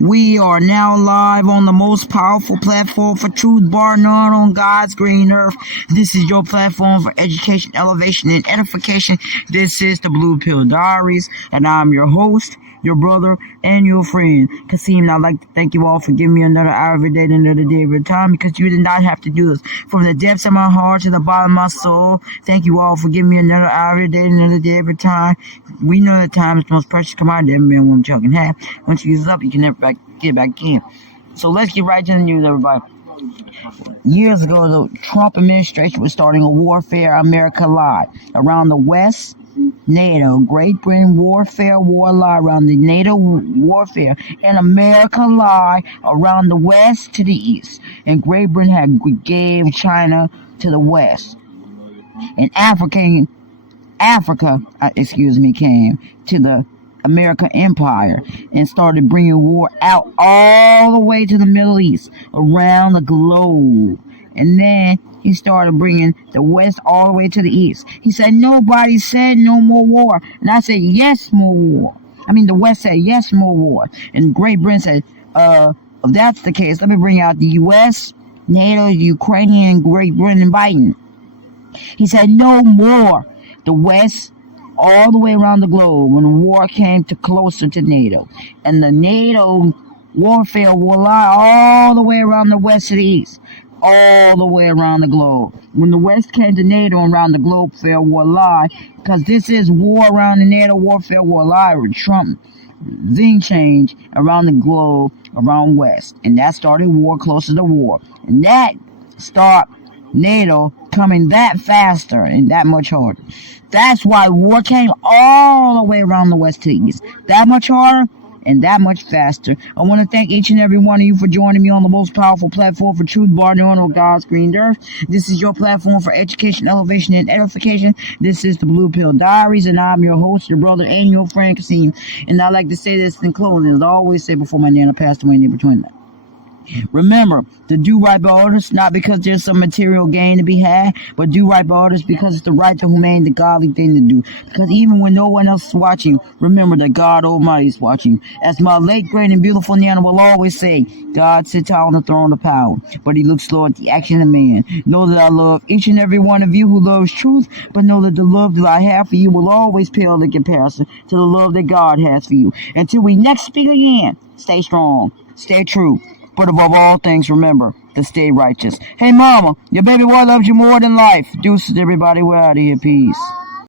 We are now live on the most powerful platform for truth, bar none, on God's green earth. This is your platform for education, elevation, and edification. This is the Blue Pill Diaries, and I'm your host, your brother, and your friend, Kasim. I'd like to thank you all for giving me another hour every day, another day every time, because you did not have to do this. From the depths of my heart to the bottom of my soul, thank you all for giving me another hour every day, another day every time. We know that time is the most precious commodity every man, woman, child can have. Once you use it up, you can never get back in. So let's get right to the news, everybody. Years ago, the Trump administration was starting a warfare America lie around the West. NATO, Great Britain warfare war lie around the NATO warfare, and America lie around the West to the East. And Great Britain had gave China to the West, and Africa came to the American Empire and started bringing war out all the way to the Middle East, around the globe. And then he started bringing the West all the way to the East. He said, nobody said no more war. And I said, yes, more war. The West said, yes, more war. And Great Britain said, if that's the case, let me bring out the U.S., NATO, Ukrainian, Great Britain, and Biden. He said, no more. The West, all the way around the globe, when the war came to closer to NATO. And the NATO warfare will lie all the way around the West to the East. All the way around the globe. When the West came to NATO and around the globe, fair war lie, because this is war around the NATO warfare war lie, with Trump zing change around the globe, around West. And that started war closer to war. And that stopped NATO coming that faster and that much harder. That's why war came all the way around the West to the East. That much harder and that much faster. I want to thank each and every one of you for joining me on the most powerful platform for truth, bar none, on God's green earth. This is your platform for education, elevation, and edification. This is the Blue Pill Diaries, and I'm your host, your brother, and your friend, Kasim. And I'd like to say this in closing, as I always say before my nana passed away in between that. Remember to do right by others, not because there's some material gain to be had, but do right by others because it's the right to humane, the godly thing to do. Because even when no one else is watching, remember that God Almighty is watching. As my late, great, and beautiful Nana will always say, God sits high on the throne of power, but he looks low at the action of man. Know that I love each and every one of you who loves truth, but know that the love that I have for you will always pale in comparison to the love that God has for you. Until we next speak again, stay strong, stay true. But above all things, remember to stay righteous. Hey, mama, your baby boy loves you more than life. Deuces, everybody. We're out of here. Peace.